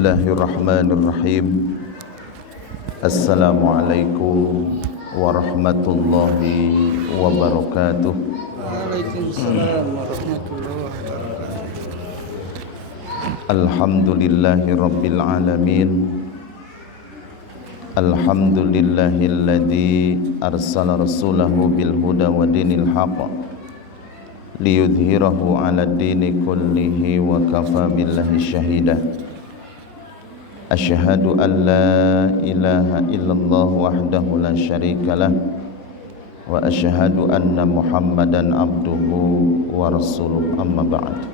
Bismillahirrahmanirrahim. Assalamualaikum warahmatullahi wabarakatuh. Waalaikumsalam warahmatullahi wabarakatuh. Alhamdulillahi rabbil alamin. Alhamdulillahilladzi arsala rasulahu bil huda wa dinil haqq liyudhhirahu 'ala dini kullihi wa kafa billahi syahida. Asyhadu an la ilaha illallah wahdahu la syarikalah wa asyhadu anna Muhammadan abduhu wa rasuluh, amma ba'd.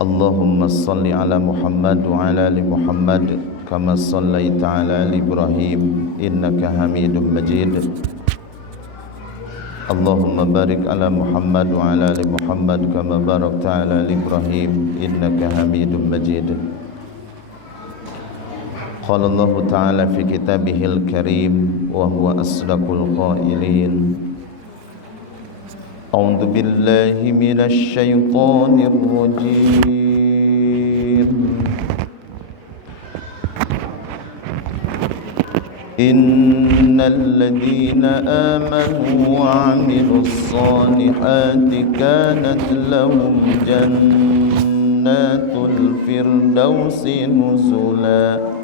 Allahumma salli ala Muhammad wa ala ali Muhammad kama sallaita ala ali Ibrahim innaka Hamidum Majid. Allahumma barik ala Muhammad wa ala ali Muhammad kama barakta ala ali Ibrahim innaka Hamidum Majid. Qala Allah Ta'ala fi kitabihil karim wa huwa asdaqul qailin. A'udzu billahi minasy syaithanir rajim. Innal ladzina amanu wa 'amilus solihati kanat lahum jannatul firdausi nuzula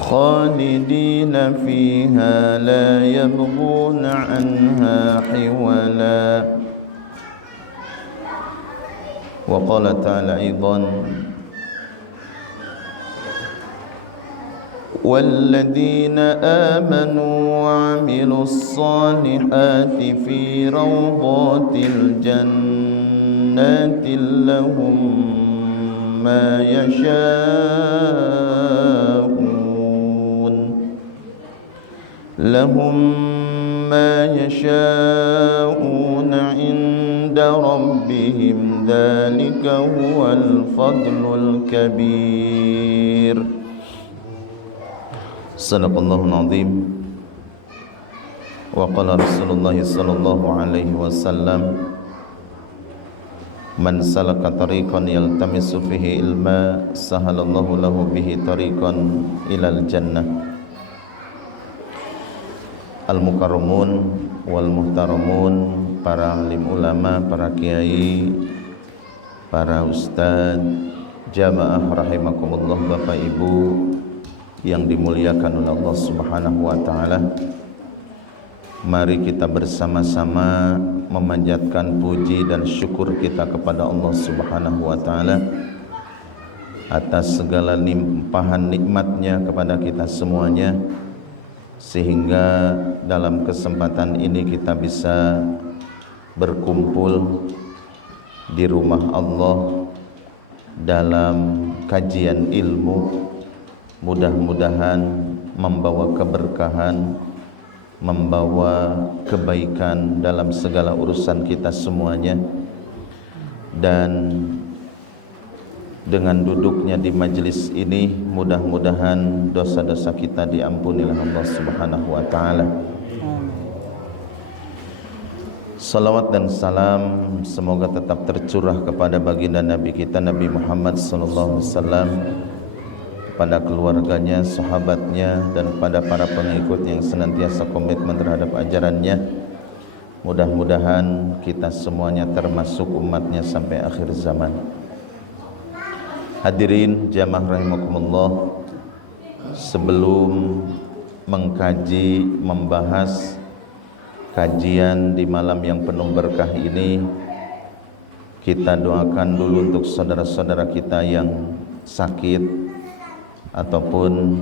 khalidina fiha la yabghuna anha hiwala. Wa qala ta'ala aidan walladzina amanu wa 'amilus solihati fi rawdatil jannati lahum ma yasha'una 'inda rabbihim dzalika huwal fadlul kabir. Sadaqallahul azim. Wa qala Rasulullah sallallahu alaihi wasallam, man salaka tariqan yaltamisu fihi ilma sahalallahu lahu bihi tariqan ilal jannah. Al-mukarramun wal muhtaramun, para alim ulama, para kiai, para ustadz, jamaah rahimakumullah, Bapak Ibu yang dimuliakan oleh Allah Subhanahu wa taala. Mari kita bersama-sama memanjatkan puji dan syukur kita kepada Allah Subhanahu wa taala atas segala limpahan nikmatnya kepada kita semuanya, sehingga dalam kesempatan ini kita bisa berkumpul di rumah Allah dalam kajian ilmu. Mudah-mudahan membawa keberkahan, membawa kebaikan dalam segala urusan kita semuanya. Dan dengan duduknya di majelis ini, mudah-mudahan dosa-dosa kita diampuni oleh Allah Subhanahu wa taala. Salawat dan salam semoga tetap tercurah kepada baginda Nabi kita Nabi Muhammad sallallahu alaihi wasallam, pada keluarganya, sahabatnya, dan pada para pengikut yang senantiasa komitmen terhadap ajarannya. Mudah-mudahan kita semuanya termasuk umatnya sampai akhir zaman. Hadirin jamaah rahimakumullah, sebelum mengkaji, membahas kajian di malam yang penuh berkah ini, kita doakan dulu untuk saudara-saudara kita yang sakit ataupun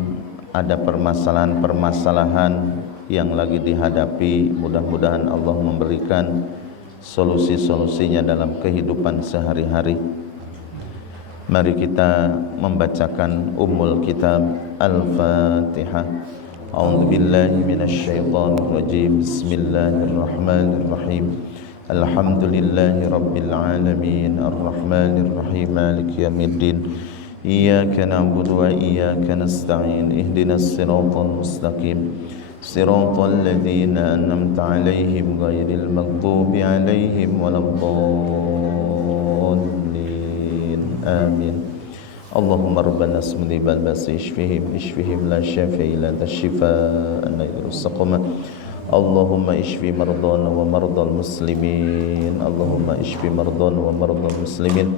ada permasalahan-permasalahan yang lagi dihadapi. Mudah-mudahan Allah memberikan solusi-solusinya dalam kehidupan sehari-hari. Mari kita membacakan Ummul Kitab Al-Fatihah. A'udzu billahi minasy syaithanir rajim. Bismillahirrahmanirrahim. Alhamdulillahi rabbil alamin, arrahmanir rahim, maliki yaumiddin. Iyyaka na'budu wa iyyaka nasta'in. Ihdinas siratal mustaqim. Siratal ladzina an'amta 'alaihim ghairil maghdubi 'alaihim waladdallin. Amin. Allahumma rabbana asmudibal basi ishfihim la syafi'i la tashifa'an la yurusaquma. Allahumma ishfi mardana wa mardal muslimin. Allahumma ishfi mardana wa mardal muslimin.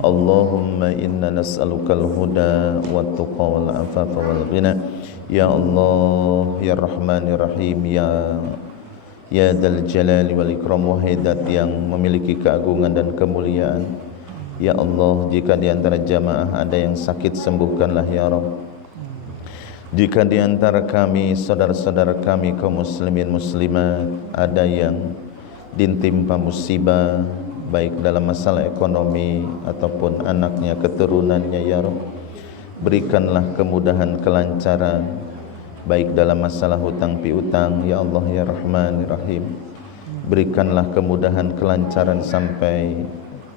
Allahumma inna nas'alukal huda wa tuqa wal afafa wal ghina. Ya Allah, Ya Rahman, Ya Rahim, Ya Dzal Jalali wal Ikram, wahai Zat yang memiliki keagungan dan kemuliaan. Ya Allah, jika di antara jamaah ada yang sakit, sembuhkanlah ya Rabb. Jika di antara kami, saudara-saudara kami kaum muslimin muslimat, ada yang ditimpa musibah, baik dalam masalah ekonomi ataupun anaknya, keturunannya ya Rabb, berikanlah kemudahan, kelancaran, baik dalam masalah hutang piutang ya Allah ya Rahman ya Rahim. Berikanlah kemudahan, kelancaran sampai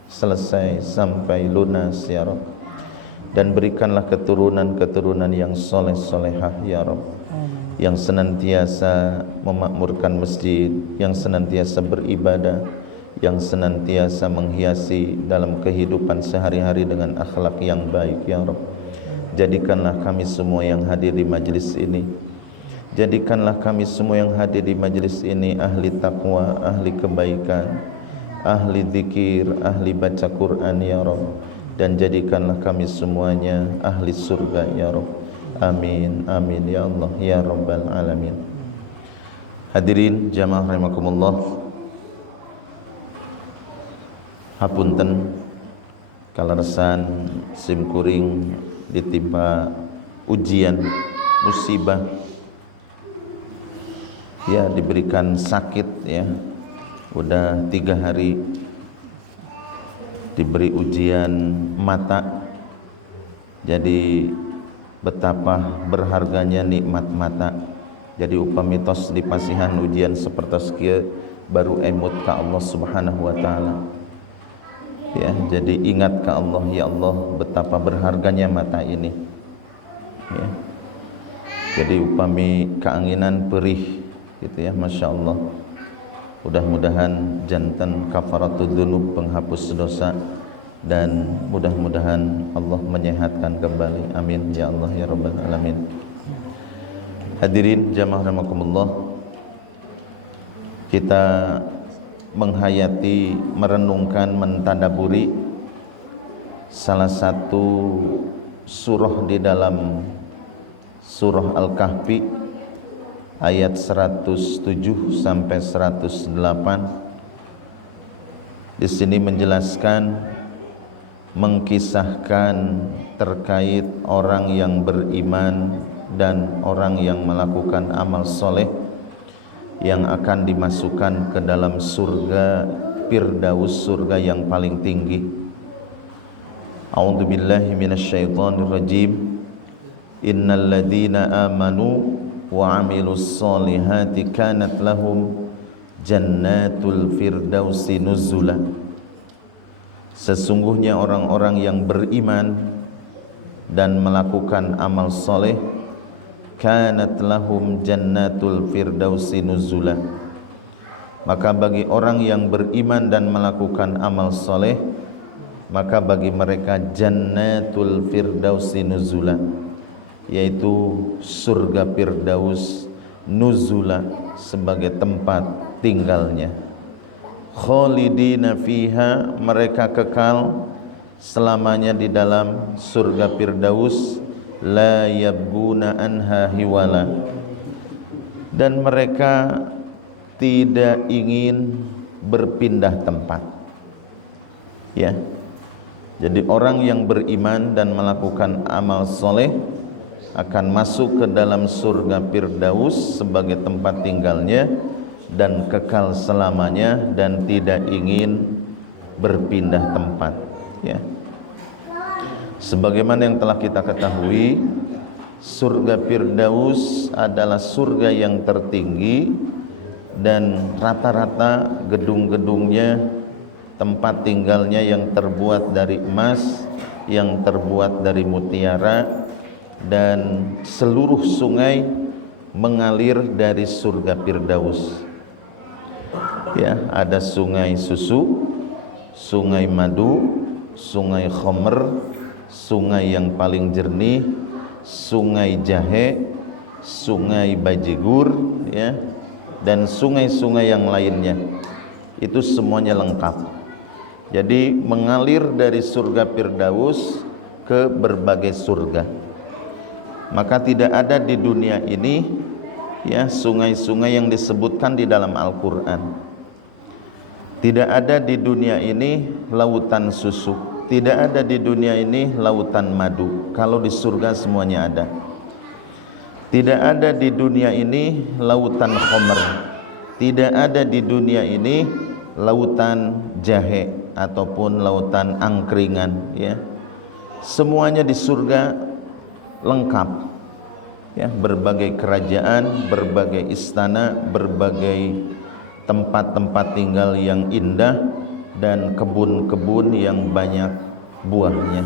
selesai, sampai lunas ya Rabb. Dan berikanlah keturunan-keturunan yang soleh-solehah ya Rabb, yang senantiasa memakmurkan masjid, yang senantiasa beribadah, yang senantiasa menghiasi dalam kehidupan sehari-hari dengan akhlak yang baik ya Rabb. Jadikanlah kami semua yang hadir di majlis ini, jadikanlah kami semua yang hadir di majlis ini ahli taqwa, ahli kebaikan, ahli zikir, ahli baca Quran ya Rabb. Dan jadikanlah kami semuanya ahli surga ya Rabb. Amin, amin ya Allah ya Rabbal Alamin. Hadirin jamaah rahimakumullah, hapunten kaleresan simkuring ditimpa ujian musibah ya, diberikan sakit ya, udah 3 hari diberi ujian mata. Jadi betapa berharganya nikmat mata. Jadi upamitos dipasihan ujian seperti sekieu baru emut ka Allah Subhanahu wa taala. Ya, jadi ingat ke Allah, ya Allah, betapa berharganya mata ini. Ya. Jadi upami keanginan perih gitu ya, Masya Allah. Mudah-mudahan jantan kafaratul dzunub, penghapus dosa, dan mudah-mudahan Allah menyehatkan kembali. Amin ya Allah ya Rabbal Alamin. Hadirin jamaah rahimakumullah, kita menghayati, merenungkan, mentadaburi salah satu surah di dalam surah Al-Kahfi ayat 107 sampai 108. Di sini menjelaskan, mengkisahkan terkait orang yang beriman dan orang yang melakukan amal soleh yang akan dimasukkan ke dalam surga Firdaus, surga yang paling tinggi. A'udzubillahi minasyaitonir rajim. Innal ladzina amanu wa 'amilus solihati kanat lahum jannatul firdausi nuzula. Sesungguhnya orang-orang yang beriman dan melakukan amal soleh, kanat lahum jannatul firdausi nuzula, maka bagi orang yang beriman dan melakukan amal soleh, maka bagi mereka jannatul firdausi nuzula, yaitu surga Firdaus, nuzula sebagai tempat tinggalnya. Khalidina fiha, mereka kekal selamanya di dalam surga Firdaus, la yabguna anha hiwala, dan mereka tidak ingin berpindah tempat. Ya. Jadi orang yang beriman dan melakukan amal soleh akan masuk ke dalam surga Firdaus sebagai tempat tinggalnya dan kekal selamanya dan tidak ingin berpindah tempat. Ya. Sebagaimana yang telah kita ketahui, surga Firdaus adalah surga yang tertinggi dan rata-rata gedung-gedungnya, tempat tinggalnya yang terbuat dari emas, yang terbuat dari mutiara, dan seluruh sungai mengalir dari surga Firdaus. Ya, ada sungai susu, sungai madu, sungai khamr, sungai yang paling jernih, sungai Jahe, sungai Bajigur, ya, dan sungai-sungai yang lainnya. Itu semuanya lengkap. Jadi mengalir dari surga Firdaus ke berbagai surga. Maka tidak ada di dunia ini, ya, sungai-sungai yang disebutkan di dalam Al-Quran. Tidak ada di dunia ini lautan susu. Tidak ada di dunia ini lautan madu. Kalau di surga semuanya ada. Tidak ada di dunia ini lautan khamr. Tidak ada di dunia ini lautan jahe ataupun lautan angkringan, ya. Semuanya di surga lengkap, ya, berbagai kerajaan, berbagai istana, berbagai tempat-tempat tinggal yang indah, dan kebun-kebun yang banyak buahnya.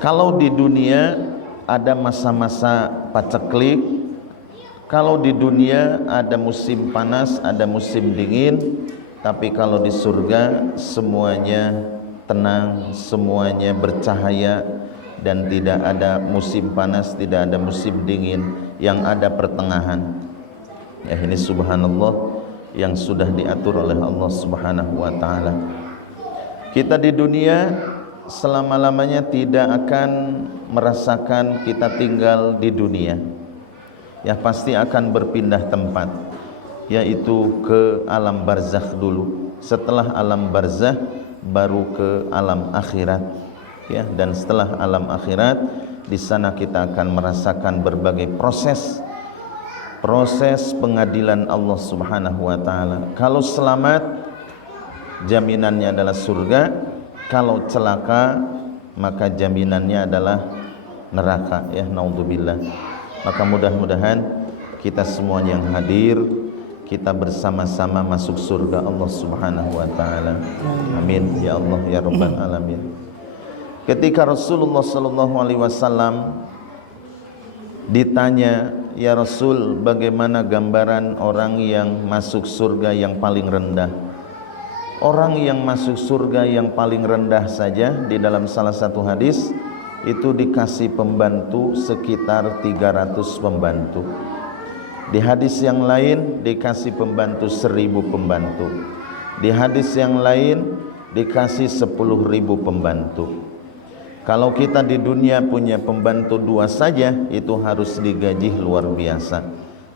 Kalau di dunia ada masa-masa paceklik, kalau di dunia ada musim panas, ada musim dingin, tapi kalau di surga semuanya tenang, semuanya bercahaya, dan tidak ada musim panas, tidak ada musim dingin, yang ada pertengahan. Ya, ini subhanallah yang sudah diatur oleh Allah Subhanahu wa taala. Kita di dunia selama-lamanya tidak akan merasakan kita tinggal di dunia. Ya, pasti akan berpindah tempat, yaitu ke alam barzakh dulu. Setelah alam barzakh baru ke alam akhirat, ya, dan setelah alam akhirat di sana kita akan merasakan berbagai proses pengadilan Allah Subhanahu wa taala. Kalau selamat, jaminannya adalah surga. Kalau celaka, maka jaminannya adalah neraka, ya, naudzubillah. Maka mudah-mudahan kita semua yang hadir, kita bersama-sama masuk surga Allah Subhanahu wa taala. Amin ya Allah ya rabbal alamin. Ketika Rasulullah sallallahu alaihi wasallam ditanya, "Ya Rasul, bagaimana gambaran orang yang masuk surga yang paling rendah?" Orang yang masuk surga yang paling rendah saja di dalam salah satu hadis itu dikasih pembantu sekitar 300 pembantu. Di hadis yang lain dikasih pembantu 1000 pembantu. Di hadis yang lain dikasih 10.000 pembantu. Kalau kita di dunia punya pembantu 2 saja, itu harus digaji luar biasa.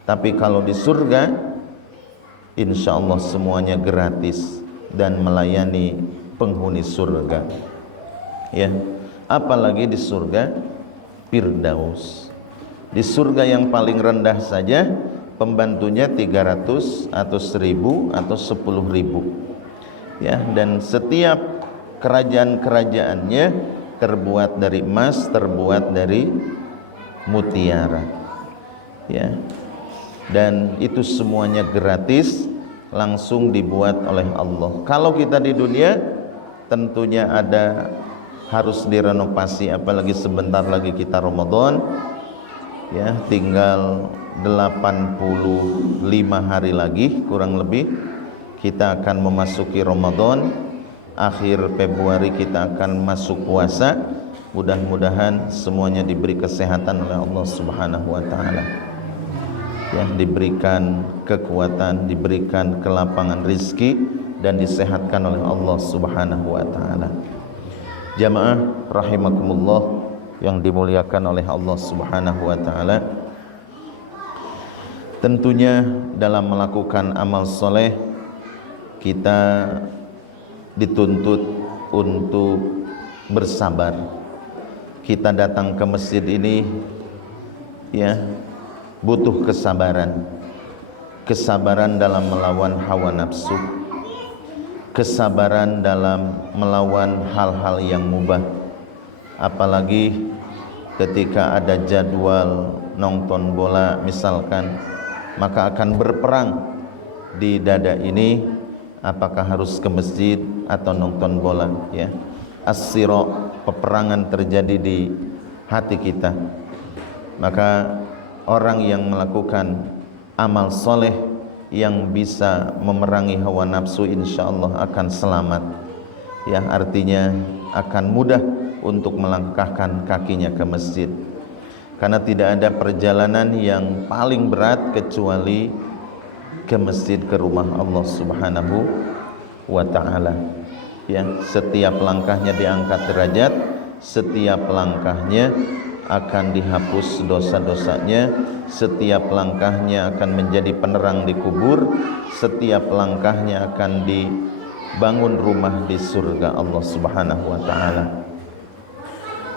Tapi kalau di surga, insya Allah semuanya gratis dan melayani penghuni surga, ya. Apalagi di surga Firdaus. Di surga yang paling rendah saja pembantunya 300 atau 1000 atau 10.000, ya, dan setiap kerajaan-kerajaannya terbuat dari emas, terbuat dari mutiara, ya, dan itu semuanya gratis, langsung dibuat oleh Allah. Kalau kita di dunia tentunya ada harus direnovasi, apalagi sebentar lagi kita Ramadan, ya, tinggal 85 hari lagi kurang lebih kita akan memasuki Ramadan. Akhir Februari kita akan masuk puasa. Mudah-mudahan semuanya diberi kesehatan oleh Allah Subhanahu wa taala, ya, diberikan kekuatan, diberikan kelapangan rizki, dan disehatkan oleh Allah Subhanahu wa taala. Jamaah rahimakumullah yang dimuliakan oleh Allah Subhanahu wa taala, tentunya dalam melakukan amal soleh kita dituntut untuk bersabar. Kita datang ke masjid ini, ya, butuh kesabaran. Kesabaran dalam melawan hawa nafsu, kesabaran dalam melawan hal-hal yang mubah. Apalagi ketika ada jadwal nonton bola misalkan, maka akan berperang di dada ini, apakah harus ke masjid atau nonton bola, ya. As-sira, peperangan terjadi di hati kita. Maka orang yang melakukan amal soleh yang bisa memerangi hawa nafsu, insya Allah akan selamat, ya, artinya akan mudah untuk melangkahkan kakinya ke masjid. Karena tidak ada perjalanan yang paling berat kecuali ke masjid, ke rumah Allah Subhanahu wa ta'ala. Ya, setiap langkahnya diangkat derajat, setiap langkahnya akan dihapus dosa-dosanya, setiap langkahnya akan menjadi penerang di kubur, setiap langkahnya akan dibangun rumah di surga Allah Subhanahu wa ta'ala.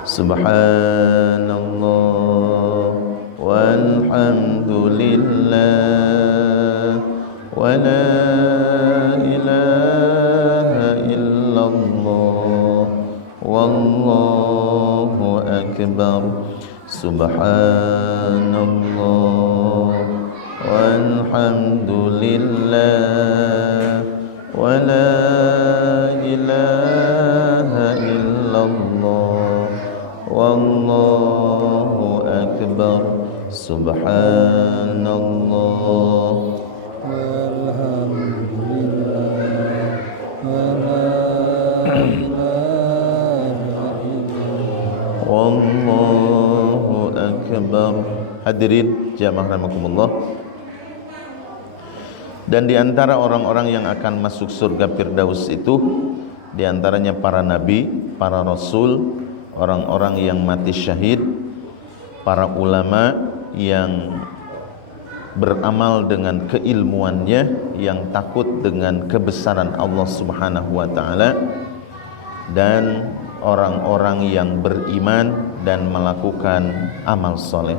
Subhanallah walhamdulillah wa la ilaha illallah wallahu akbar. Subhanallah walhamdulillah wa la ilaha illallah wallahu akbar. Subhanallah walhamdulillah wa la ilaha illallah wallahu akbar. Hadirin jamaah rahimakumullah. Dan di antara orang-orang yang akan masuk surga Firdaus itu, di antaranya para nabi, para rasul, orang-orang yang mati syahid, para ulama yang beramal dengan keilmuannya, yang takut dengan kebesaran Allah Subhanahu wa ta'ala, dan orang-orang yang beriman dan melakukan amal soleh.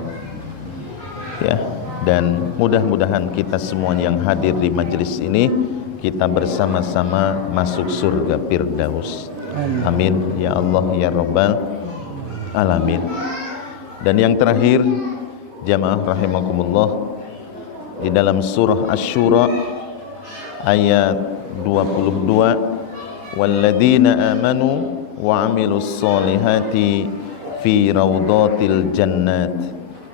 Ya, dan mudah-mudahan kita semua yang hadir di majelis ini, kita bersama-sama masuk surga Firdaus. Amin ya Allah ya Rabbal Alamin. Dan yang terakhir, jamaah rahimakumullah, di dalam surah Asy-Syura ayat 22, walladzina amanu wa amilus solihati fi rawdatil jannat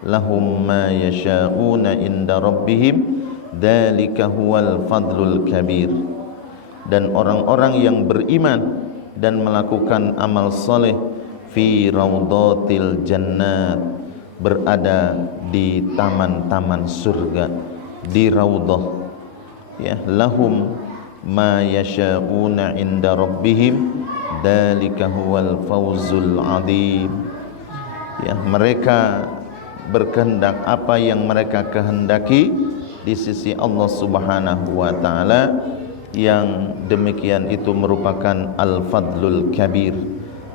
lahum ma yasha'una inda rabbihim dzalika huwal fadlul kabir. Dan orang-orang yang beriman dan melakukan amal soleh fi rawdatil jannat, berada di taman-taman surga, di raudhah, ya, lahum ma yasha'una inda rabbihim dzalika huwal fawzul adzim. Ya, mereka berkehendak apa yang mereka kehendaki di sisi Allah Subhanahu wa ta'ala, yang demikian itu merupakan al-fadlul kabir,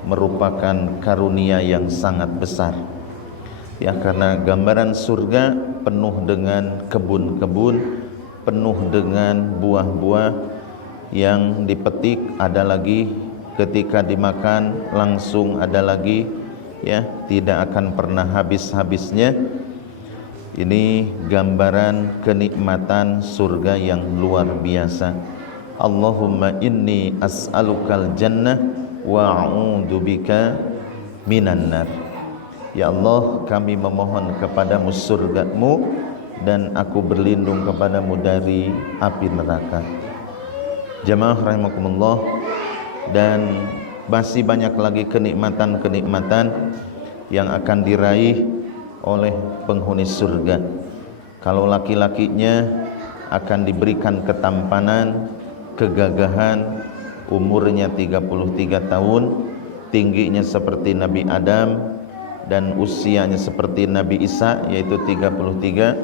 merupakan karunia yang sangat besar. Ya, karena gambaran surga penuh dengan kebun-kebun, penuh dengan buah-buah yang dipetik, ada lagi ketika dimakan langsung ada lagi, ya, tidak akan pernah habis-habisnya. Ini gambaran kenikmatan surga yang luar biasa. Allahumma inni as'alukal jannah wa a'udzubika minan nar. Ya Allah, kami memohon kepadamu surgamu dan aku berlindung kepadamu dari api neraka. Jamaah rahimakumullah, dan masih banyak lagi kenikmatan-kenikmatan yang akan diraih oleh penghuni surga. Kalau laki-lakinya akan diberikan ketampanan, kegagahan, umurnya 33 tahun, tingginya seperti Nabi Adam, dan usianya seperti Nabi Isa yaitu 33,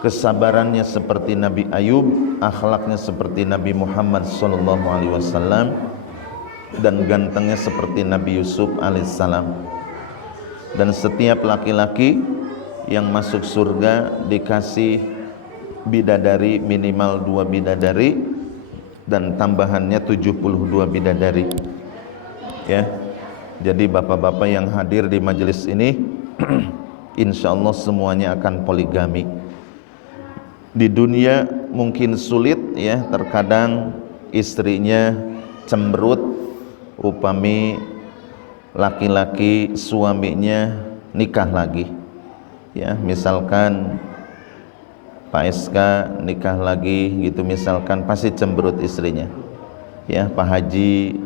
kesabarannya seperti Nabi Ayub, akhlaknya seperti Nabi Muhammad SAW, dan gantengnya seperti Nabi Yusuf alaihissalam. Dan setiap laki-laki yang masuk surga dikasih bidadari, minimal 2 bidadari, dan tambahannya 72 bidadari. Ya, jadi bapak-bapak yang hadir di majelis ini insya Allah semuanya akan poligami. Di dunia mungkin sulit, ya, terkadang istrinya cemberut, upami laki-laki suaminya nikah lagi, ya, misalkan Pak SK nikah lagi gitu misalkan, pasti cemberut istrinya. Ya, Pak Haji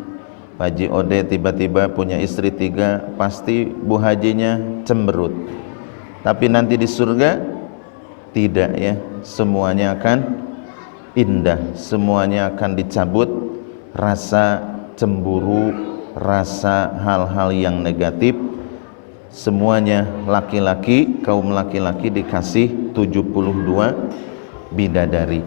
Pak Haji Ode tiba-tiba punya istri 3, pasti Bu Hajinya cemberut. Tapi nanti di surga tidak ya, semuanya akan indah, semuanya akan dicabut rasa cemburu, rasa hal-hal yang negatif. Semuanya laki-laki, kaum laki-laki dikasih 72 bidadari.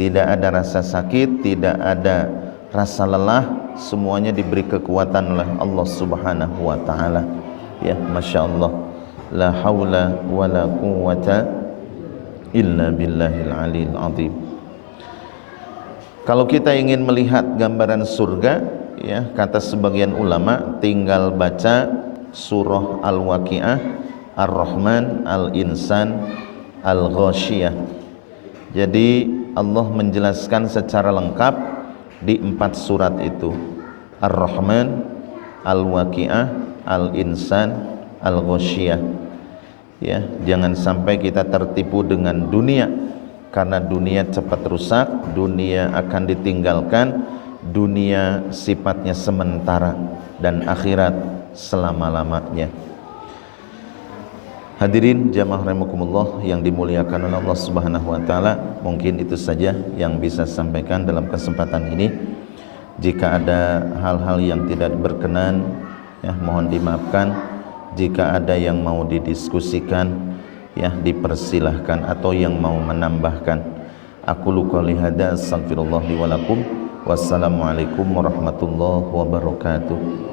Tidak ada rasa sakit, tidak ada rasa lelah, semuanya diberi kekuatan oleh Allah Subhanahu wa taala. Ya, Masya Allah. La haula wa la quwwata illa billahil aliyil azim. Kalau kita ingin melihat gambaran surga, ya, kata sebagian ulama, tinggal baca surah Al-Waqiah, Ar-Rahman, Al-Insan, Al-Ghasyiyah. Jadi Allah menjelaskan secara lengkap di 4 surat itu, Ar-Rahman, Al-Waqiah, Al-Insan, Al-Ghasyiyah. Ya, jangan sampai kita tertipu dengan dunia, karena dunia cepat rusak, dunia akan ditinggalkan, dunia sifatnya sementara dan akhirat selama-lamanya. Hadirin jamaah rahimakumullah yang dimuliakan oleh Allah Subhanahu wa taala, mungkin itu saja yang bisa sampaikan dalam kesempatan ini. Jika ada hal-hal yang tidak berkenan, ya mohon dimaafkan. Jika ada yang mau didiskusikan, ya dipersilahkan, atau yang mau menambahkan. Aku qouli hadza, astaghfirullah li wa lakum. Wassalamualaikum warahmatullahi wabarakatuh.